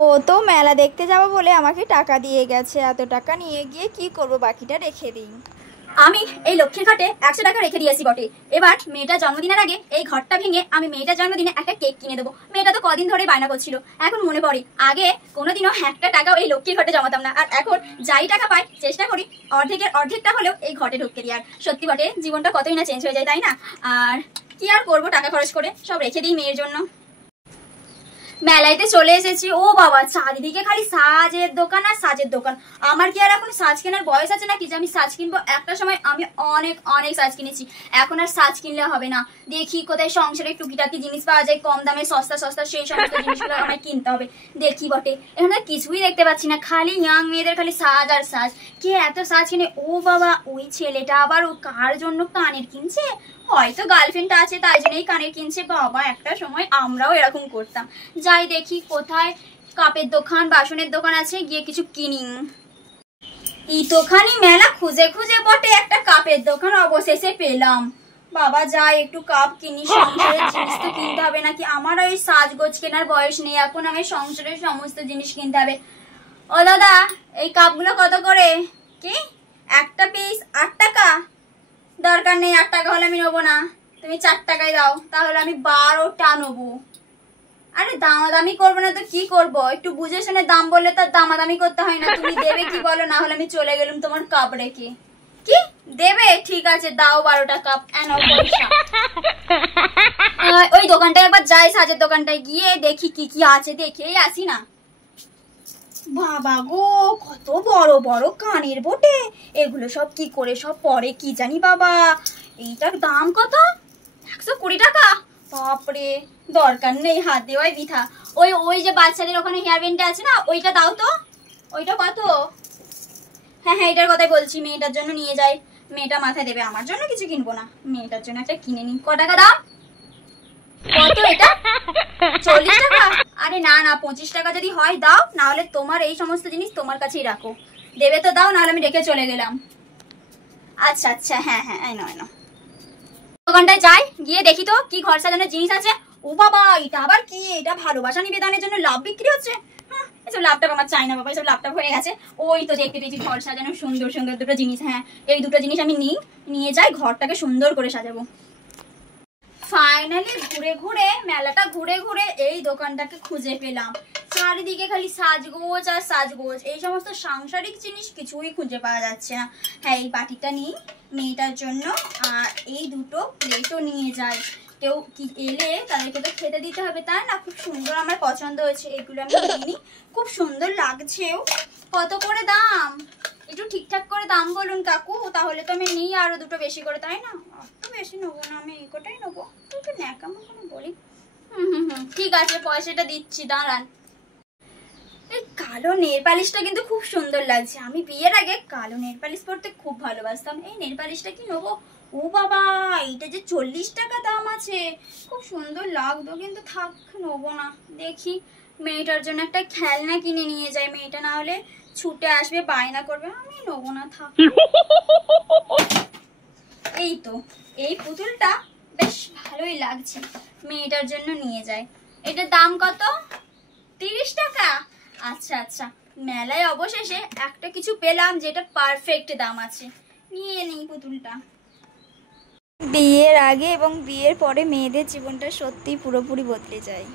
ও তো মেলা দেখতে যাবো বলে আমাকে টাকা দিয়ে গেছে। এত টাকা নিয়ে গিয়ে কি করব, বাকিটা রেখে দিই। আমি এই লক্ষ্মীর ঘাটে 100 টাকা রেখে দিয়েছি বটে। এবার মেয়েটার জন্মদিনের আগে এই ঘরটা ভেঙে আমি মেয়েটার জন্মদিনে একটা কেক কিনে দেবো। মেয়েটা তো কদিন ধরে বায়না করছিল। এখন মনে পড়ে আগে কোনোদিনও একটা টাকাও এই লক্ষ্মীর ঘাটে জমাতাম না, আর এখন যাই টাকা পাই চেষ্টা করি অর্ধেকটা হলেও এই ঘটে ঢুকতে দিই। আর সত্যি বটে, জীবনটা কতই না চেঞ্জ হয়ে যায়, তাই না? আর কি আর করবো, টাকা খরচ করে সব রেখে দিই মেয়ের জন্য। মেলাইতে চলে এসেছি। ও বাবা, চারিদিকে খালি সাজের দোকান আর সাজের দোকান। আমার কি আর এখন সাজ কেনার বয়স আছে নাকি যে আমি সাজ কিনবো? একটা সময় আমি অনেক অনেক সাজ কিনেছি, এখন আর সাজ কিনলে হবে না। দেখি কোথায় সংসারে টুকিটাকি জিনিস পাওয়া যায় কম দামে, সস্তা সস্তা, সেই সমস্ত জিনিসগুলো আমায় কিনতে হবে। দেখি বটে, এখন আর কিছুই দেখতে পাচ্ছি না, খালি ইয়াং মেয়েদের খালি সাজ আর সাজ। কে এত সাজ কিনে? ও বাবা, ওই ছেলেটা আবার ও কার জন্য কানের কিনছে? হয়তো গার্লফ্রেন্ড আছে তাই জন্যই কানের কিনছে। বাবা, একটা সময় আমরাও এরকম করতাম। যাই দেখি কোথায় কাপের দোকান বাসনের দোকান আছে, গিয়ে কিছু কিনি। এই দোকানই মেলা খুঁজে খুঁজে বটে একটা কাপের দোকান অবশেষে পেলাম। বাবা, যাই একটু কাপ কিনি, সংসারের জিনিস তো কিনতে হবে নাকি? আমার ওই সাজগোজ কেনার বয়স নেই, এখন আমি সংসারের সমস্ত জিনিস কিনতে হবে। ও দাদা, এই কাপগুলো কত করে? কি একটা পিস 8 টাকা? দরকার নেই, 8 টাকা হলে আমি নেবো না, তুমি 4 টাকায় দাও, তাহলে আমি 12টা নেবো। আরে দামাদামি করবো না তো কি করবো? একটু বুঝে শুনে দাম বললে তার দামাদামি করতে হয় না। তুমি দেবে কি বলো, না হলে আমি চলে গেলাম তোমার কাপ রেখে। কি দেবে? ঠিক আছে, দাও 12টা কাপ, এনাও পয়সা। ওই দোকানটায় একবার যাই, সাজের দোকানটায় গিয়ে দেখি কি কি আছে, দেখেই আসি না। বাবা গো, কত বড় বড় কানের বটে। এগুলো সব কি করে সব পরে কি জানি বাবা। এইটার দাম কত? 120 টাকা? বাপরে, দরকার নেই, হাত দেওয়াই বৃথা। ওই যে বাচ্চাদের ওখানে হেয়ার ব্যান্ডটা আছে না, ওইটা দাও তো। ওইটা কত? হ্যাঁ হ্যাঁ, এটার কথাই বলছি, মেয়েটার জন্য নিয়ে যাই। মেয়েটা মাথায় দেবে, আমার জন্য কিছু কিনবো না, মেয়েটার জন্য একটা কিনে নি। ক টাকা দাম? কত এটা? 40 টাকা? আরে না না, 25 টাকা যদি হয় দাও, না হলে তোমার এই সমস্ত জিনিস তোমার কাছেই রাখো। দেবে তো দাও, না হলে আমি রেখে চলে গেলাম। আচ্ছা আচ্ছা, হ্যাঁ হ্যাঁ, এই নাও। দোকানটায় যাই, গিয়ে দেখি তো কি ঘর সাজানোর জিনিস আছে। ও বাবা, এটা আবার কি? এটা ভালোবাসা নিবেদনের জন্য লাভ বিক্রি হচ্ছে। এসব ল্যাপটপ আমার চাই না বাবা, এসব ল্যাপটপ হয়ে গেছে। ওই তো দেখতে পেয়েছি ঘর সাজানোর সুন্দর সুন্দর দুটো জিনিস। হ্যাঁ, এই দুটো জিনিস আমি নিয়ে যাই, ঘরটাকে সুন্দর করে সাজাবো। ফাইনালি ঘুরে ঘুরে মেলাটা ঘুরে ঘুরে এই দোকানটাকে খুঁজে পেলাম। চারিদিকে খালি সাজগোজ আর সাজগোজ, এই সমস্ত সাংসারিক জিনিস কিছুই খুঁজে পাওয়া যাচ্ছে না। হ্যাঁ, এই বাটিটা নিই মেয়েটার জন্য, আর এই দুটো প্লেটও নিয়ে যাই। কেউ কি এলে তাদেরকে তো খেতে দিতে হবে, তাই না? খুব সুন্দর, আমার পছন্দ হয়েছে, এগুলো আমি নিয়ে নিই। খুব সুন্দর লাগছেও। কত করে দাম? একটু ঠিকঠাক করে দাম বলুন কাকু, তাহলে তো আমি নিই আরো দুটো বেশি করে, তাই না? তো বেশি নেবো না, আমি এই কটাই নেবো। একটু ন্যাকামো কোনো বলি। ঠিক আছে, পয়সাটা দিচ্ছি, দাঁড়ান। এই কালো নেল পালিশটা কিন্তু খুব সুন্দর লাগছে। আমি বিয়ের আগে কালো নেল পালিশ পরতে খুব ভালোবাসতাম। এই নেল পালিশটা কি নেবো? ও বাবা, এইটা যে 40 টাকা দাম আছে। খুব সুন্দর লাগতো, কিন্তু থাক, নেবো না। দেখি মেয়েটার জন্য একটা খেলনা কিনে নিয়ে যাই, মেয়েটা না হলে ছুটে আসবে, বায়না করবে। আমি নেবো না, থাক। এই তো, এই পুতুলটা বেশ ভালোই লাগছে, মেয়েটার জন্য নিয়ে যাই। এটার দাম কত? 30 টাকা? আচ্ছা আচ্ছা, মেলায় অবশেষে একটা কিছু পেলাম যেটা পারফেক্ট দাম আছে, নিয়ে নিই পুতুলটা। বিয়ের আগে এবং বিয়ের পরে মেয়েদের জীবনটা সত্যি পুরোপুরি বদলে যায়।